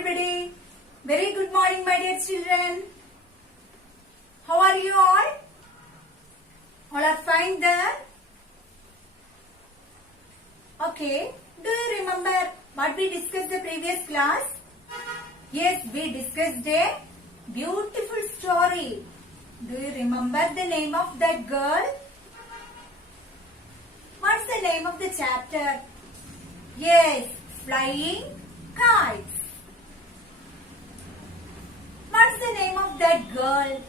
everybody. Very good morning, my dear children. How are you all? All are fine there? Okay. Do you remember what we discussed the previous class? Yes, we discussed a beautiful story. Do you remember the name of that girl? What's the name of the chapter? Yes, Flying Kites. What's the name of that girl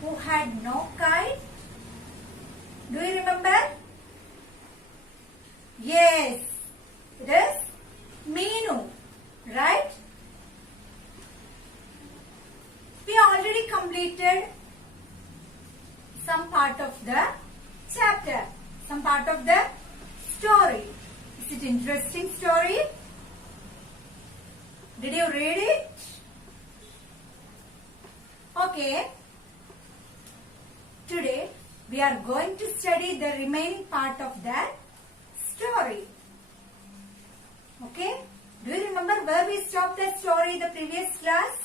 who had no kite? Do you remember? Yes, it is Meenu, right? We already completed some part of the chapter, some part of the story. Is it interesting story? Did you read it? Okay. Today we are going to study the remaining part of that story. Okay. Do you remember where we stopped the story in the previous class?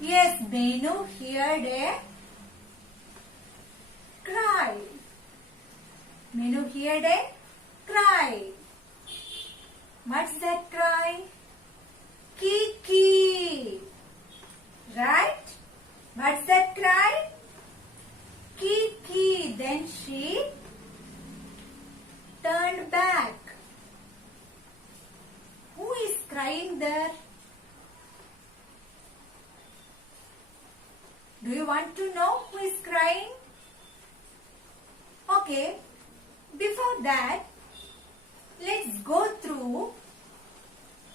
Yes, Meenu heard a cry. Meenu heard a cry. What's that cry? Kiki. Right? What's that cry? Kiki. Then she turned back. Who is crying there? Do you want to know who is crying? Okay. Before that, let's go through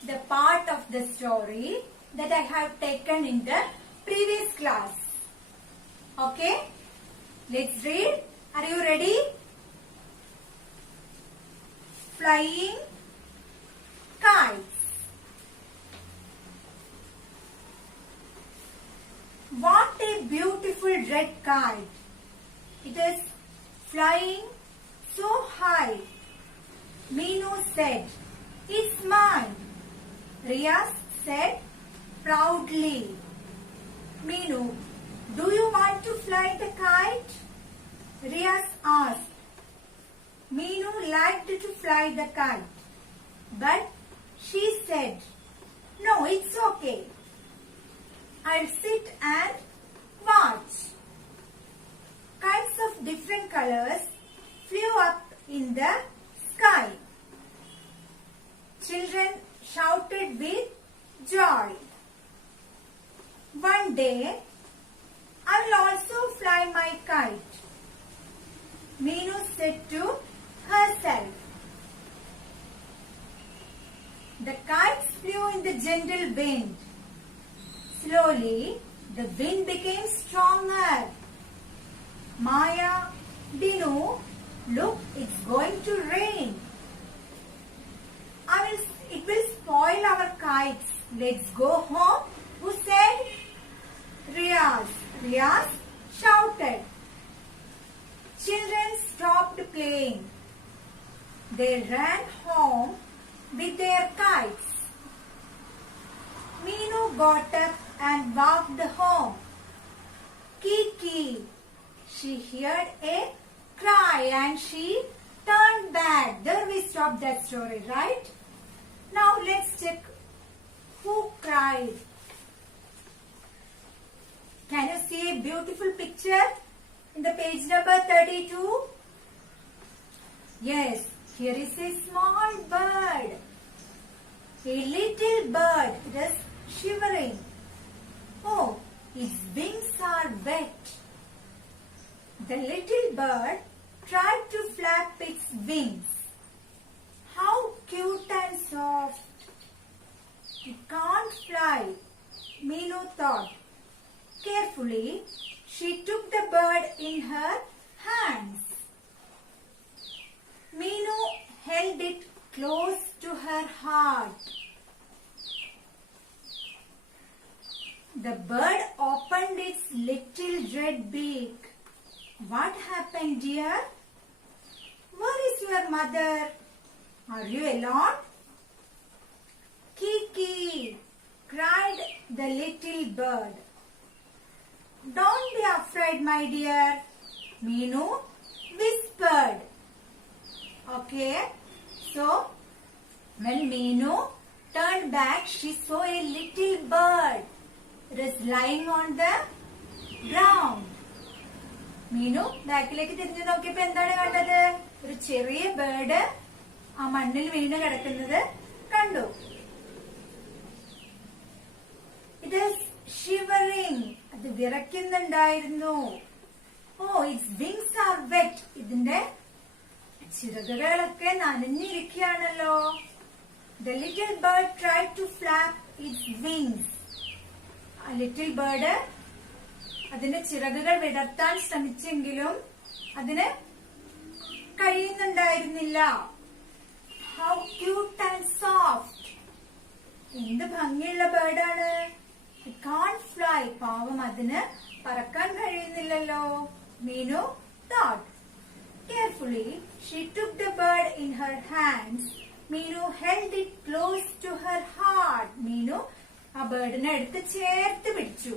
the part of the story that I have taken in the previous class. Okay? Let's read. Are you ready? Flying Kites. What a beautiful red kite. It is flying so high. Meenu said, "It's mine." Riaz said proudly. Meenu, do you want to fly the kite? Riaz asked. Meenu liked to fly the kite, but she said, "No, it's okay. I'll sit and watch." Kites of different colors flew up in the sky. Children shouted with joy. One day, I will also fly my kite, Meenu said to herself. The kites flew in the gentle wind. Slowly, the wind became stronger. Maya, Dinu, look, it's going to rain. It will spoil our kites. Let's go home. Who said? Riaz. Riaz shouted. Children stopped playing. They ran home with their kites. Meenu got up and walked home. Kiki. She heard a cry and she turned back. There we stopped that story, right? Now let's check who cried. Can you see a beautiful picture in the page number 32? Yes, here is a small bird. A little bird. It is shivering. Oh, its wings are wet. The little bird tried to flap its wings. How cute and soft. It can't fly, Meenu thought. Carefully, she took the bird in her hands. Meenu held it close to her heart. The bird opened its little red beak. What happened, dear? Where is your mother? Are you alone? Kiki, cried the little bird. Don't be afraid, my dear, Meenu whispered. Okay, so when Meenu turned back, she saw a little bird. It is lying on the ground. Meenu ബാക്കിലേക്ക് തിരിഞ്ഞു നോക്കിയപ്പോ എന്താണ് കണ്ടത്? ഒരു ചെറിയ bird ആ മണ്ണിൽ വീണ് കിടക്കുന്നത് കണ്ടു. It is shivering. അത് വിറയ്ക്കുന്നുണ്ടായിരുന്നു. Oh, its wings are wet. ഇതിന്റെ ചിറകുകളൊക്കെ നനഞ്ഞിരിക്കുകയാണല്ലോ. The little bird tried to flap its wings. A little bird അതിന്റെ ചിറകുകൾ വിടർത്താൻ ശ്രമിച്ചെങ്കിലും അതിന് കഴിയുന്നുണ്ടായിരുന്നില്ല. How cute and soft. എന്ത് ഭംഗിയുള്ള ബേർഡാണ്. It can't fly. പാവം അതിന് പറക്കാൻ കഴിയുന്നില്ലല്ലോ. Meenu thought. Carefully, she took the bird in her hands. Meenu held it close to her heart. Meenu ആ ബേർഡിനെ എടുത്ത് ചേർത്ത് പിടിച്ചു.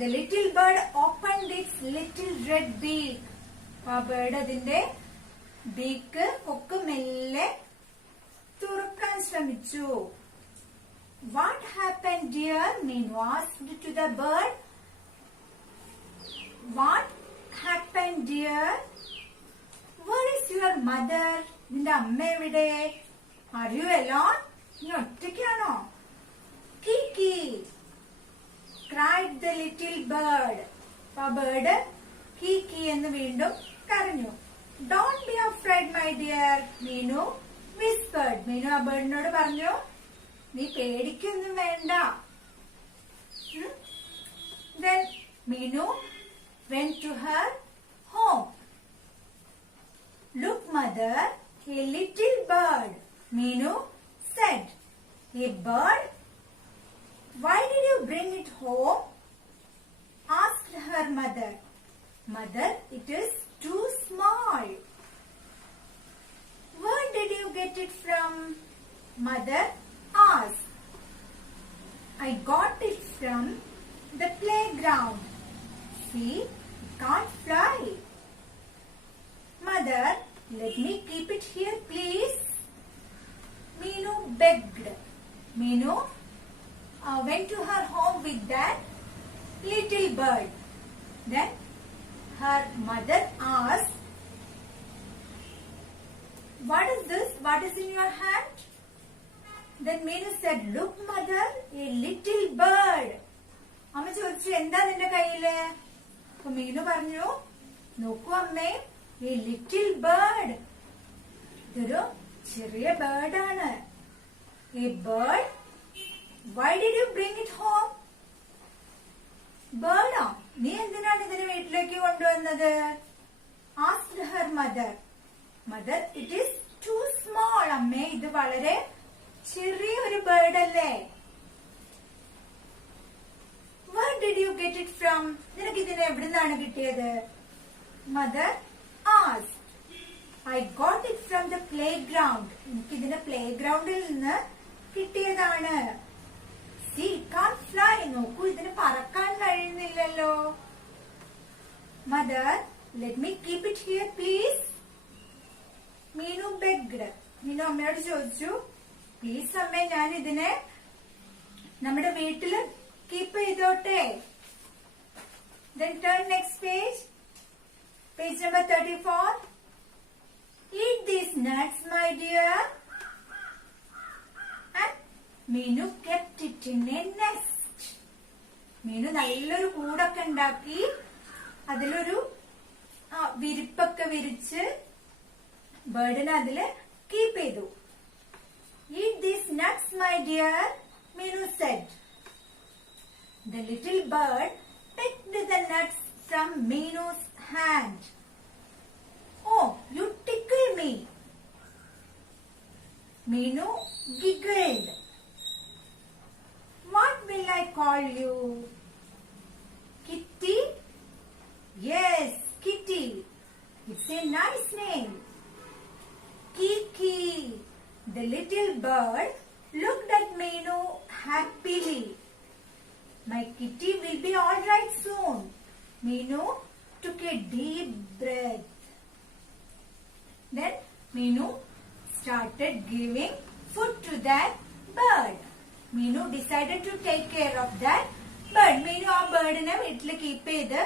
The little bird opened its little red beak. ആ ബേർഡ് അതിന്റെ ബീക്ക് കൊക്ക് മെല്ലെ തുറക്കാൻ ശ്രമിച്ചു. What happened, dear? Meenu asked to the bird. What happened, dear? Where is your mother? നിന്റെ അമ്മ എവിടെ? Are you alone? നീ ഒറ്റയ്ക്കാണോ? Kiki, cried the little bird. ആ ബേർഡ് കീക്കി എന്ന് വീണ്ടും കരഞ്ഞു. Don't be afraid, my dear, Meenu whispered. Meenu ആ ബേർഡിനോട് പറഞ്ഞു, നീ പേടിക്കൊന്നും വേണ്ട. Then Meenu went to her home. Look, mother, a little bird, Meenu said. A bird? Why did you bring it home? Asked her mother. Mother, it is too small. Where did you get it from? Mother asked. I got it from the playground. See, it can't fly. Mother, let me keep it here, please. Meenu begged. Meenu went to her home with that little bird. Then her mother asked, what is this? What is in your hand? Then Meenu said, look, mother, a little bird. അമ്മ ചോദിച്ചു, എന്താ നിന്റെ കയ്യില്? അപ്പൊ മീനു പറഞ്ഞു, നോക്കൂ അമ്മേ, a little bird. ഇതൊരു ചെറിയ ബേർഡാണ്. A bird? Why did you bring it home? ബേർഡോ? നീ എന്തിനാണ് ഇതിനെ വീട്ടിലേക്ക് കൊണ്ടുവന്നത്? Asked her mother. Mother, it is too small. അമ്മേ, ഇത് വളരെ ചെറിയൊരു ബേർഡ് അല്ലേ? Where did you get it from? നിനക്ക് ഇതിനെ എവിടുന്നാണ് കിട്ടിയത്? Mother asked. I got it from the playground. എനിക്ക് ഇതിനെ പ്ലേഗ്രൗണ്ടിൽ നിന്ന് കിട്ടിയതാണ്. See, it can't fly. നോക്കൂ, ഇതിന് പറക്കാൻ കഴിയുന്നില്ലല്ലോ. Mother, let me keep it here, please. Meenu begged. Meenu അമ്മയോട് ചോദിച്ചു, പ്ലീസ് അമ്മേ, ഞാൻ ഇതിനെ നമ്മുടെ വീട്ടില് കീപ്പ് ചെയ്തോട്ടെ. Then turn next page. Page number 34. Eat these nuts, my dear. And Meenu kept it in a nest. Meenu നല്ലൊരു കൂടൊക്കെ ഉണ്ടാക്കി അതിലൊരു വിരിപ്പൊക്കെ വിരിച്ച് ബേർഡിനെ അതില് കീപ്പ് ചെയ്തു. Eat these nuts, my dear, Meenu said. The little bird picked the nuts from Meenu's hand. Oh, you tickle me. Meenu giggled. What will I call you? Kitty? Yes, Kitty. It's a nice name. Kiki. The little bird looked at Meenu happily. My kitty will be all right soon. Meenu took a deep breath. Then Meenu started giving food to that bird. Meenu decided to take care of that bird. Meenu ആ ബേർഡിനെ വീട്ടിൽ keep ചെയ്ത്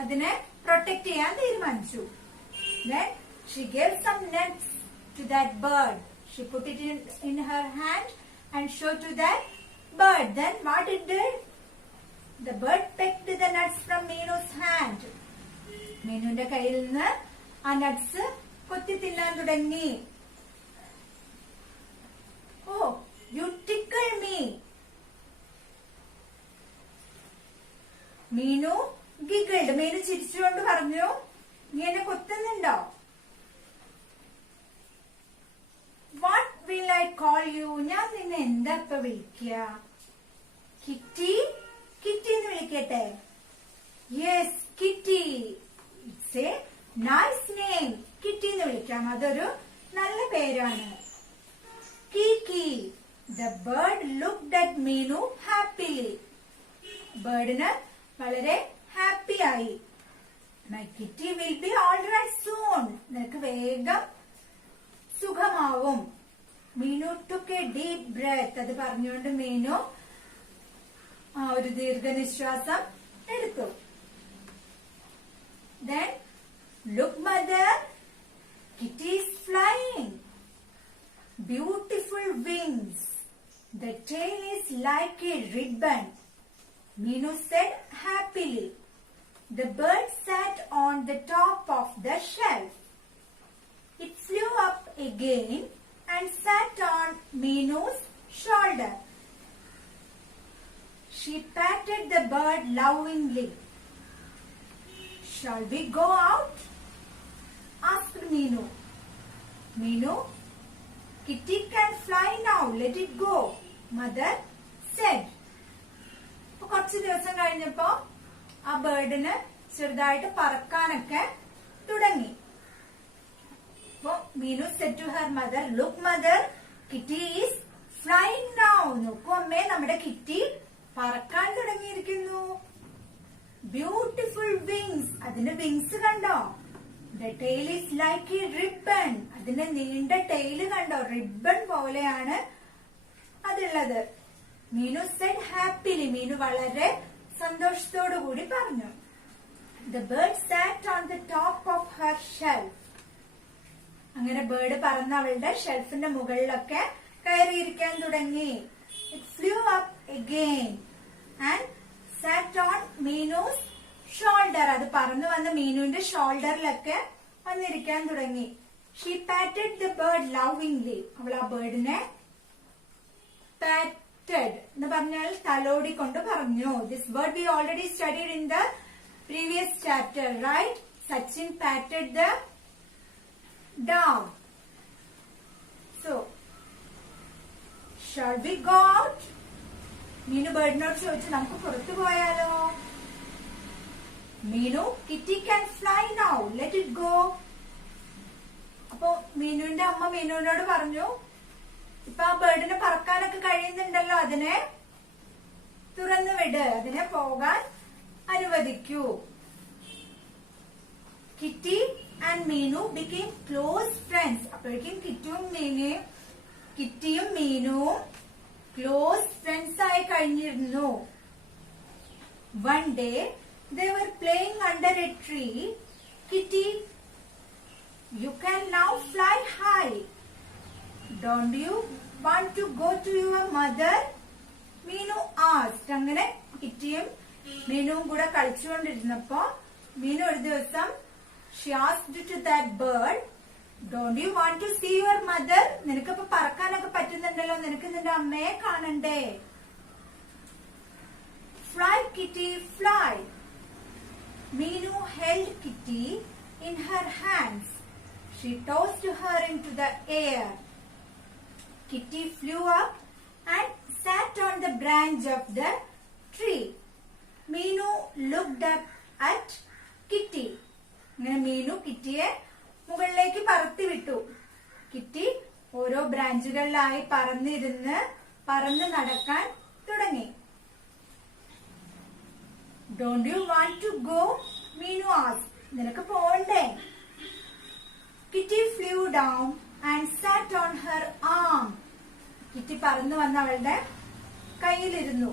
അതിനെ protect ചെയ്യാൻ തീരുമാനിച്ചു. Then she gave some nuts to that bird. She put it in her hand and showed to that bird. Then what it did? The bird pecked the nuts from Meenu's hand. മീനുവിന്റെ കയ്യിൽ നിന്ന് ആ nuts കൊത്തി തിന്നാൻ തുടങ്ങി. Oh, you tickle me. Meenu giggled. Meenu ചിരിച്ചുകൊണ്ട് പറഞ്ഞു, നീ എന്നെ കൊത്തുന്നുണ്ടോ? What will I call you? ഞാൻ നിന്നെ എന്താ ഇപ്പൊ വിളിക്കുക? കിറ്റി? കിറ്റി എന്ന് വിളിക്കട്ടെ? Yes, kitty. It's a nice name. Kitty എന്ന് വിളിക്കാം. അതൊരു നല്ല പേരാണ്. Kiki. The bird looked at Meenu happily. ബേർഡിന് വളരെ ഹാപ്പി ആയി. My kitty will be all right soon. നിനക്ക് വേഗം സുഖമാവും. Meenu took a deep breath. അത് പറഞ്ഞുകൊണ്ട് മീനു ഒരു ദീർഘനിശ്വാസം എടുത്തു. Then, look mother, kitty is flying. Beautiful wings. The tail is like a ribbon. Meenu said happily. The bird sat on the top of the shelf. It flew up again and sat on Meenu's shoulder. She patted the bird lovingly. Shall we go out? Asked Meenu. Meenu, kitty can fly now. Let it go, mother said. കുറച്ച് ദിവസം കഴിഞ്ഞപ്പോ ആ ബേർഡിന് ചെറുതായിട്ട് പറക്കാനൊക്കെ തുടങ്ങി. അപ്പൊ Meenu said to her mother, look mother, kitty is flying now. നോക്കൂ അമ്മേ, നമ്മുടെ കിറ്റി പറക്കാൻ തുടങ്ങിയിരിക്കുന്നു. Beautiful wings. അതിന്റെ വിങ്സ് കണ്ടോ? The tail is like a ribbon. അതിന്റെ നീണ്ട ടെയില് കണ്ടോ? റിബൺ പോലെയാണ് അതുള്ളത്. Meenu said happily. മീനു വളരെ സന്തോഷത്തോടു കൂടി പറഞ്ഞു. The bird sat on the top of her shelf. അങ്ങനെ ബേർഡ് പറന്ന് അവളുടെ ഷെൽഫിന്റെ മുകളിലൊക്കെ കയറിയിരിക്കാൻ തുടങ്ങി. It flew up again and sat on Meenu's shoulder. അത് പറന്നു വന്ന് മീനുവിന്റെ ഷോൾഡറിലൊക്കെ വന്നിരിക്കാൻ തുടങ്ങി. She patted the bird lovingly. അവൾ ആ ബേർഡിനെ patted എന്ന് പറഞ്ഞാൽ തലോടിക്കൊണ്ട് പറഞ്ഞു. This word we already studied in the previous chapter, right? Sachin patted the dog. So, shall we go out? Meenu ബേർഡിനോട് ചോദിച്ചു, നമുക്ക് പുറത്തു പോയാലോ? Meenu, kitty can fly now. Let it go. അപ്പൊ മീനുവിന്റെ അമ്മ മീനുവിനോട് പറഞ്ഞു, ഇപ്പൊ ആ ബേർഡിനെ പറക്കാനൊക്കെ കഴിയുന്നുണ്ടല്ലോ, അതിനെ തുറന്നു വിട്, അതിനെ പോകാൻ അനുവദിക്കൂ. Kitty and Meenu became close friends. അപ്പോഴേക്കും കിറ്റിയും മീനുവും ക്ലോസ് ഫ്രണ്ട്സ് ആയി കഴിഞ്ഞിരുന്നു. One day they were playing under a tree. Kitty, you can now fly high. Don't you want to go to your mother? Meenu asked. അങ്ങനെ കിറ്റിയും മീനുവും കൂടെ കളിച്ചുകൊണ്ടിരുന്നപ്പോ മീനു ഒരു ദിവസം she asked to that bird, don't you want to see your mother? നിനക്കിപ്പോ പറക്കാനൊക്കെ പറ്റുന്നുണ്ടല്ലോ, നിനക്ക് നിന്റെ അമ്മയെ കാണണ്ടേ? Fly kitty, fly. Meenu held Kitty in her hands. She tossed her into the air. Kitty flew up and sat on the branch of the tree. Meenu looked up at Kitty. അങ്ങനെ മീനു കിറ്റിയെ മുകളിലേക്ക് പറത്തി വിട്ടു. Kitty ഓരോ ബ്രാഞ്ചുകളിലായി പറന്ന് നടക്കാൻ തുടങ്ങി. Don't you want to go? Meenu asked. നിനക്ക് പോണ്ടേ? Kitty flew down and sat on her arm. Kitty പറന്നു വന്ന് അവളുടെ കയ്യിലിരുന്നു.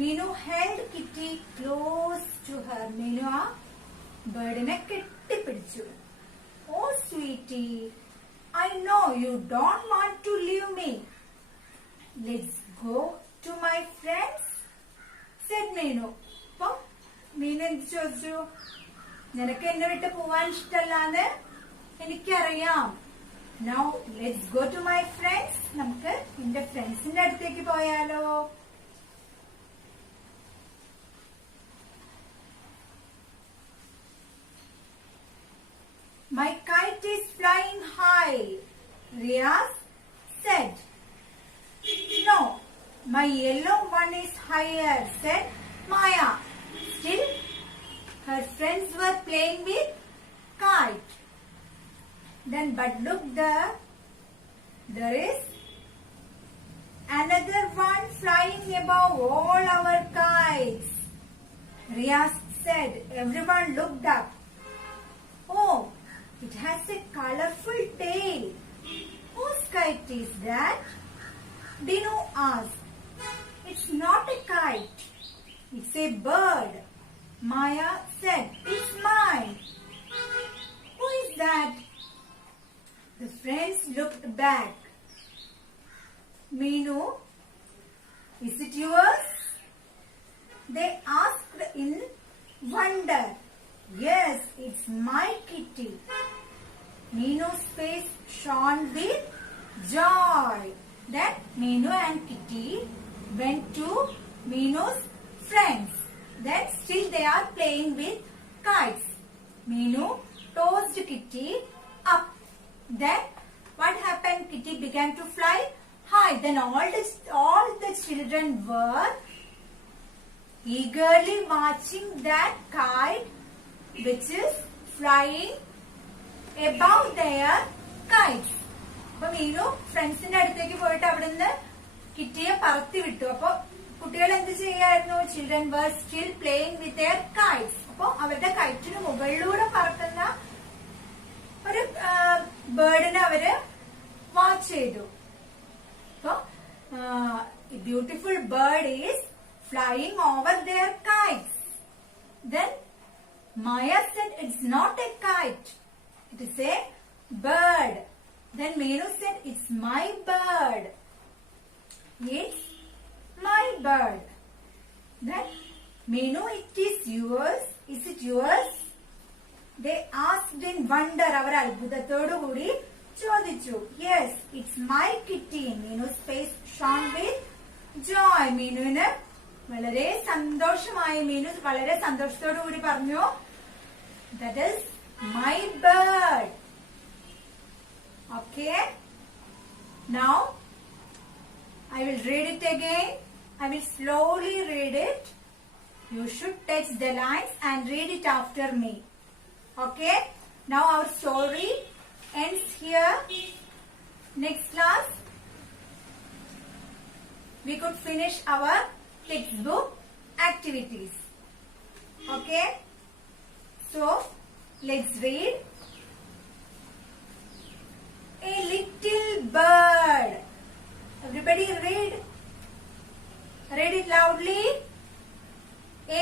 Meenu held Kitty close to her. Meenu ആ ബേർഡിനെ കെട്ടിപ്പിടിച്ചു. Oh sweetie, I know you don't want to leave me. Let's go to my friends, said Meenu. അപ്പൊ മീനു എന്ത് ചോദിച്ചു? നിനക്ക് എന്നെ വിട്ട് പോവാൻ ഇഷ്ടമല്ലാന്ന് എനിക്കറിയാം. Now let's go to my friends. നമുക്ക് എന്റെ ഫ്രണ്ട്സിന്റെ അടുത്തേക്ക് പോയാലോ? My kite is flying high, Riaz said. No, my yellow one is higher, said Maya. Still, her friends were playing with kite. Then, but look there is another one flying above all our kites, Riaz said. Everyone looked up. Oh, it has a colorful tail. Whose kite is that? Dinu asked. It's not a kite. It's a bird. Maya said. It's mine. Who is that? The friends looked back. Meenu, is it yours? They asked in wonder. Yes, it's my kitty. Meenu's face shone with joy. Then Meenu and Kitty went to Meenu's friends. Then still they are playing with kites. Meenu tossed Kitty up. Then what happened? Kitty began to fly high. Then all the children were eagerly watching that kite which is flying above their kites. അപ്പൊ മീനു ഫ്രണ്ട്സിന്റെ അടുത്തേക്ക് പോയിട്ട് അവിടുന്ന് കിറ്റിയെ പറത്തി വിട്ടു. അപ്പൊ കുട്ടികൾ എന്ത് ചെയ്യായിരുന്നു? Children were still playing with their kites. അപ്പൊ അവരുടെ കൈറ്റിന് മുകളിലൂടെ പറക്കുന്ന ഒരു ബേർഡിനെ അവര് വാച്ച് ചെയ്തു. അപ്പൊ beautiful bird is flying over their kites. Then Maya said, it's not a kite. It is a bird. Then Meenu said, it's my bird. It's my bird. Then Meenu, it is yours. Is it yours? They asked in wonder. അവർ അത്ഭുതത്തോടു കൂടി ചോദിച്ചു. Yes, it's my kitty. Meenu's face shone with joy. മീനുവിന് വളരെ സന്തോഷമായി. മീനു വളരെ സന്തോഷത്തോടു കൂടി പറഞ്ഞു, that is my bird. Okay. Now I will read it again. I will slowly read it. You should touch the lines and read it after me. Okay. Now our story ends here. Next class we could finish our textbook activities. Okay. So let's read. A little bird. Everybody read. Read it loudly.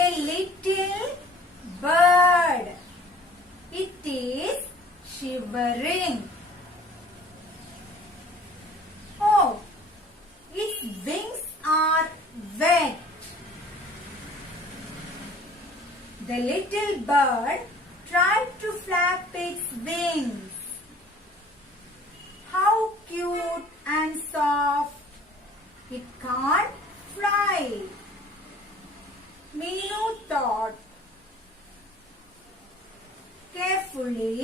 A little bird. It is shivering. Oh, its wings are wet. The little bird tried to flap its wings. How cute and soft. It can't fly. Meenu thought. Carefully,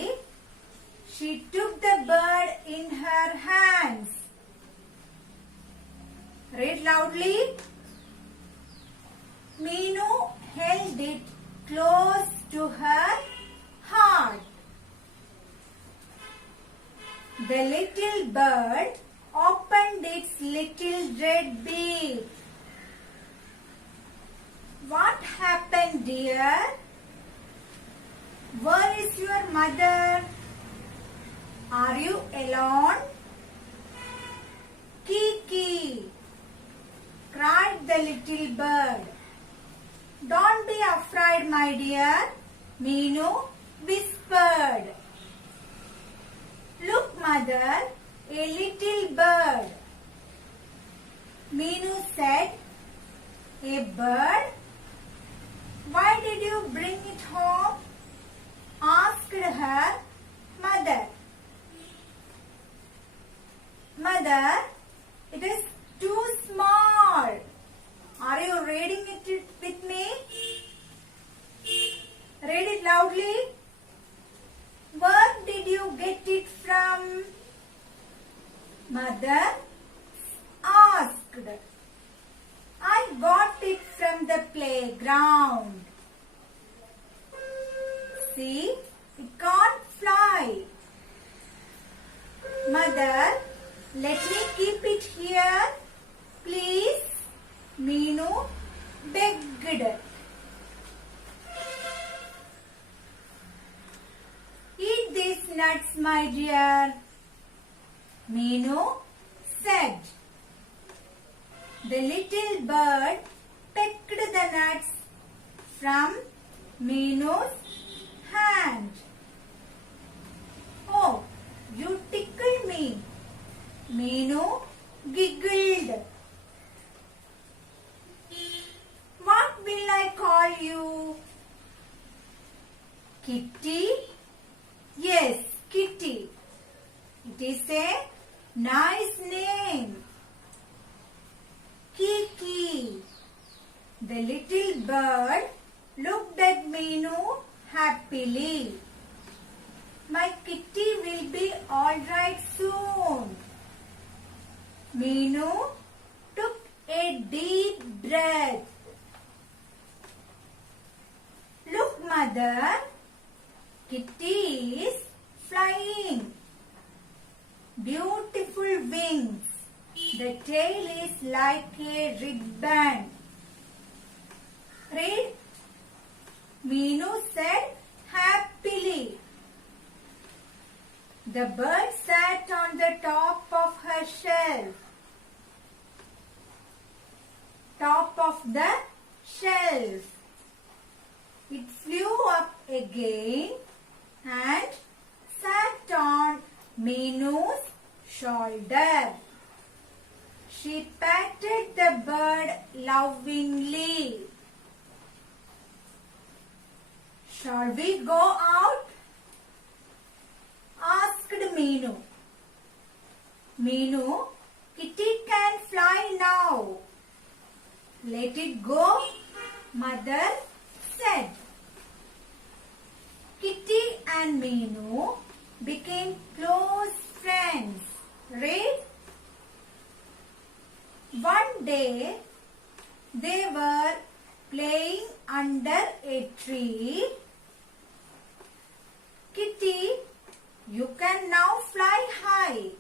she took the bird in her hands. Read loudly. Meenu held it close to her heart. The little bird opened its little red beak. What happened, dear? Where is your mother? Are you alone? Kiki, cried the little bird. Don't be afraid, my dear, Meenu whispered. Look, mother, a little bird. Meenu said, a bird? Why did you bring it home? Asked her mother. Mother, it is too small. Are you reading it with me? Read it loudly. Where did you get it from? Mother asked. I got it from the playground. See, it can't fly. Mother, let me keep it here, please. Meenu begged. Eat these nuts, my dear, Meenu said. The little bird pecked the nuts from Meenu's hand. Oh, you tickled me, Meenu giggled. What will I call you? Kitty? Yes, Kitty. It is a nice name. Kiki. The little bird looked at Meenu happily. My kitty will be all right soon. Meenu took a deep breath. Look, mother, Kitty is flying. Beautiful wings. The tail is like a ribbon. Read. Meenu said happily. The bird sat on the top of her shelf. Top of the shelf. It flew up again and sat on Meenu's shoulder. She patted the bird lovingly. Shall we go out? Asked Meenu. Meenu, Kitty can fly now. Let it go, mother said. Kitty and Meenu became close friends. Read. One day they were playing under a tree. Kitty, you can now fly high.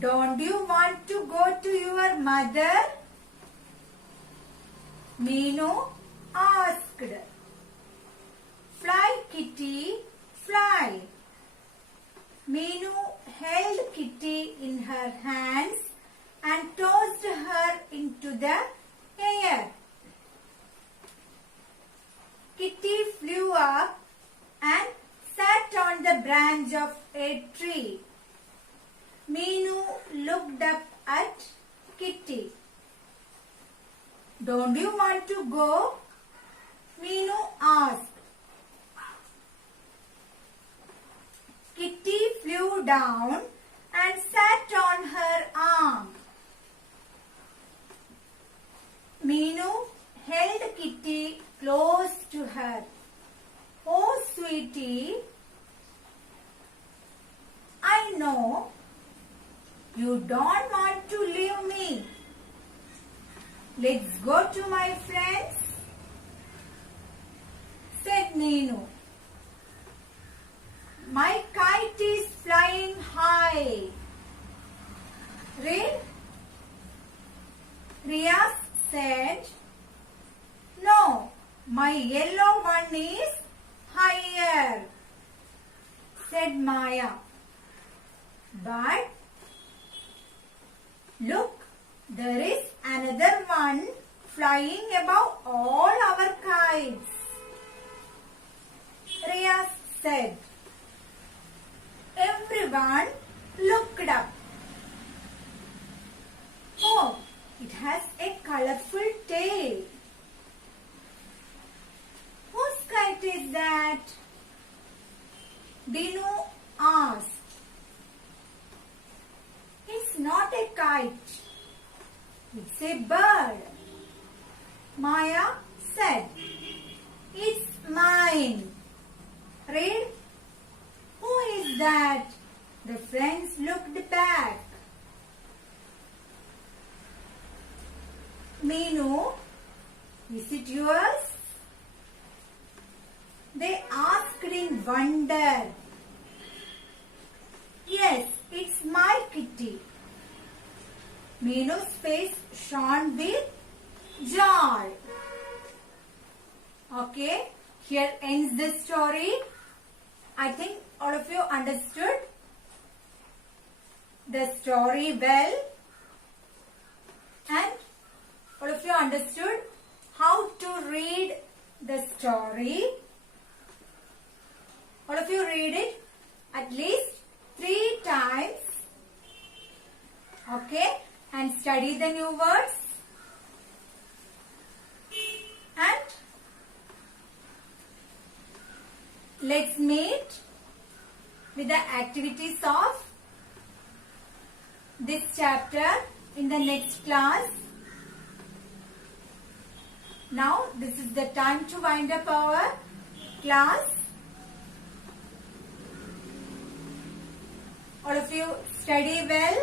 Don't you want to go to your mother? Meenu asked. Fly, Kitty, fly. Meenu held Kitty in her hands and tossed her into the air. Kitty flew up and sat on the branch of a tree. Meenu looked up at Kitty. Don't you want to go? Meenu asked. Kitty flew down and sat on her arm. Meenu held Kitty close to her. Oh, sweetie, I know you don't want to leave me. Let's go to my friends, said Meenu. My sun is higher, said Maya. But look, there is another one flying above all our kites, Riya said. Everyone looked up. Oh, it has a colorful tail. Whose kite is that? Dinu asked. It's not a kite. It's a bird, Maya said. It's mine. Read. Who is that? The friends looked back. Meenu, is it yours? They asked in wonder. Yes, it's my kitty. Meenu's face shone with joy. Okay, here ends the story. I think all of you understood the story well, and all of you understood how to read the story. All of you read it at least 3 times. Okay, and study the new words. And let's meet with the activities of this chapter in the next class. Now this is the time to wind up our class. All of you study well.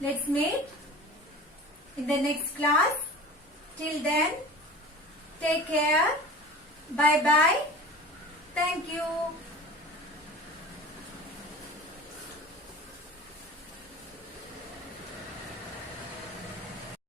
Let's meet in the next class. Till then, take care. Bye bye. Thank you.